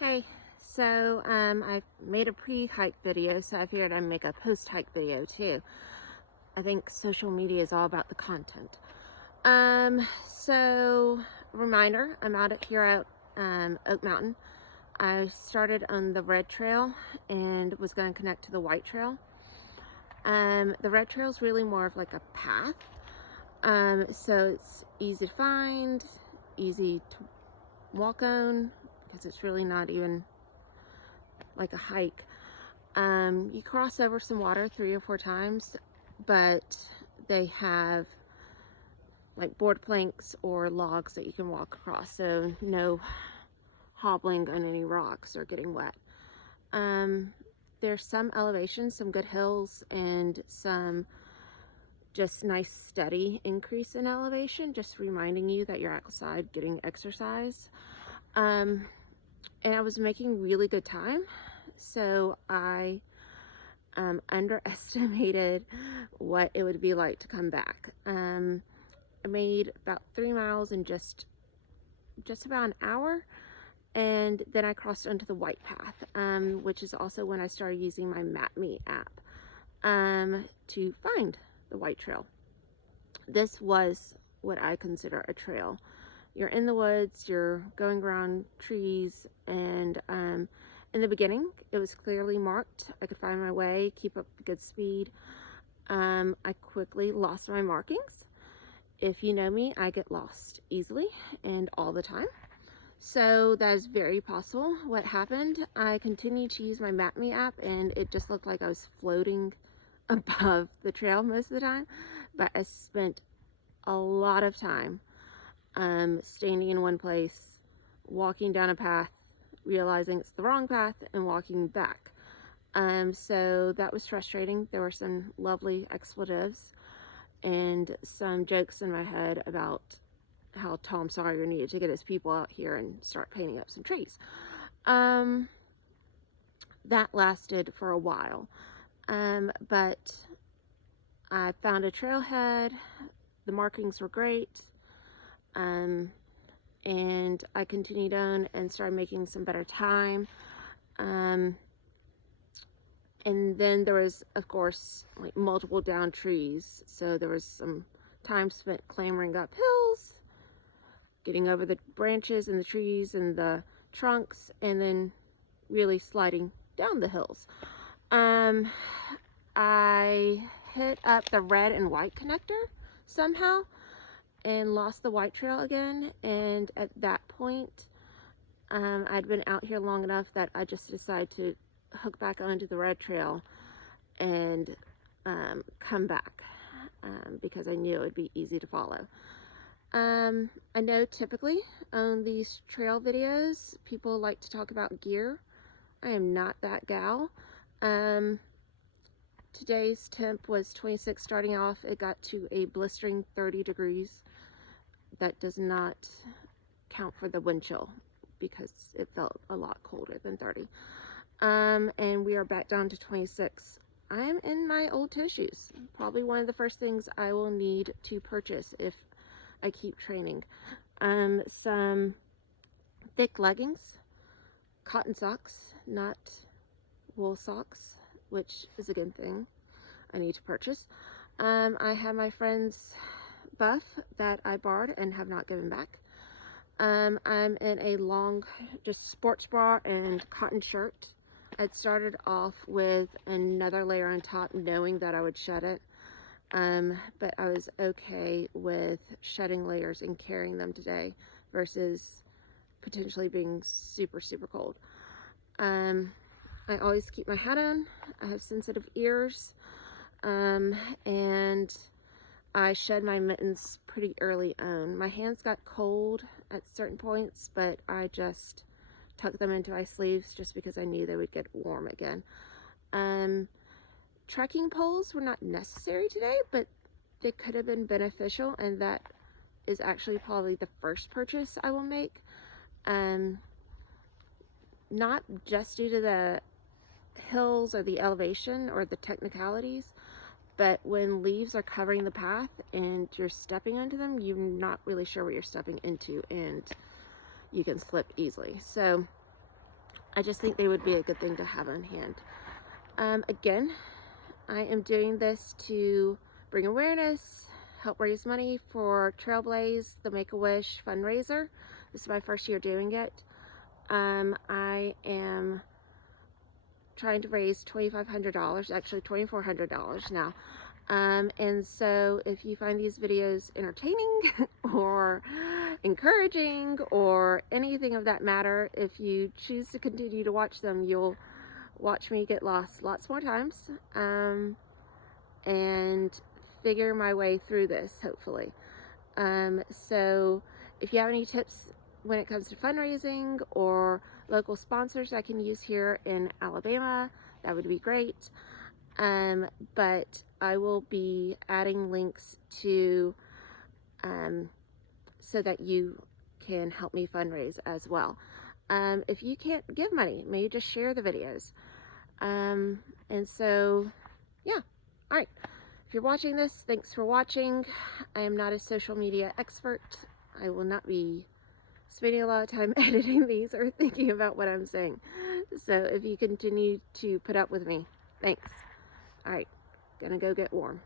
Hey, so I made a pre-hike video, so I figured I'd make a post-hike video too. I think social media is all about the content. So reminder, I'm out here at Oak Mountain. I started on the red trail and was going to connect to the white trail. The red trail is really more of like a path. So it's easy to find, easy to walk on, because it's really not even like a hike. You cross over some water 3 or 4 times, but they have like board planks or logs that you can walk across, so no hobbling on any rocks or getting wet. There's some elevation, some good hills, and some just nice steady increase in elevation, just reminding you that you're outside getting exercise. And I was making really good time, so I underestimated what it would be like to come back. I made about 3 miles in just about an hour, and then I crossed onto the white path, which is also when I started using my MapMe app to find the white trail. This was what I consider a trail. You're in the woods, you're going around trees, and in the beginning it was clearly marked. I could find my way, keep up the good speed. I quickly lost my markings. If you know me, I get lost easily and all the time, so that is very possible. What happened, I continued to use my MapMe app, and it just looked like I was floating above the trail most of the time, but I spent a lot of time standing in one place, walking down a path, realizing it's the wrong path, and walking back. So that was frustrating. There were some lovely expletives and some jokes in my head about how Tom Sawyer needed to get his people out here and start painting up some trees. That lasted for a while, but I found a trailhead. The markings were great. And I continued on and started making some better time. And then there was, of course, like multiple down trees, so there was some time spent clambering up hills, getting over the branches and the trees and the trunks, and then really sliding down the hills. I hit up the red and white connector somehow and lost the white trail again, and at that point I'd been out here long enough that I just decided to hook back onto the red trail and come back, because I knew it would be easy to follow. I know typically on these trail videos people like to talk about gear. I am not that gal. Today's temp was 26 starting off. It got to a blistering 30 degrees. That does not count for the wind chill because it felt a lot colder than 30. And we are back down to 26. I am in my old tennis shoes. Probably one of the first things I will need to purchase if I keep training. Some thick leggings, cotton socks, not wool socks, which is a good thing I need to purchase. I have my friend's buff that I borrowed and have not given back. I'm in a long, just sports bra and cotton shirt. I'd started off with another layer on top, knowing that I would shed it, but I was okay with shedding layers and carrying them today versus potentially being super cold. I always keep my hat on. I have sensitive ears, and I shed my mittens pretty early on. My hands got cold at certain points, but I just tucked them into my sleeves just because I knew they would get warm again. Trekking poles were not necessary today, but they could have been beneficial, and that is actually probably the first purchase I will make. Not just due to the hills or the elevation or the technicalities, but when leaves are covering the path and you're stepping onto them, you're not really sure what you're stepping into, and you can slip easily. So I just think they would be a good thing to have on hand. Again, I am doing this to bring awareness, help raise money for Trailblaze, the Make-A-Wish fundraiser. This is my first year doing it. I am trying to raise $2,500, actually $2,400 now. And so if you find these videos entertaining or encouraging or anything of that matter, if you choose to continue to watch them, you'll watch me get lost lots more times, and figure my way through this, hopefully. So if you have any tips when it comes to fundraising or local sponsors I can use here in Alabama, that would be great. But I will be adding links to so that you can help me fundraise as well. If you can't give money, maybe just share the videos. And so, yeah. All right. If you're watching this, thanks for watching. I am not a social media expert. I will not be spending a lot of time editing these or thinking about what I'm saying. So if you continue to put up with me, thanks. All right, gonna go get warm.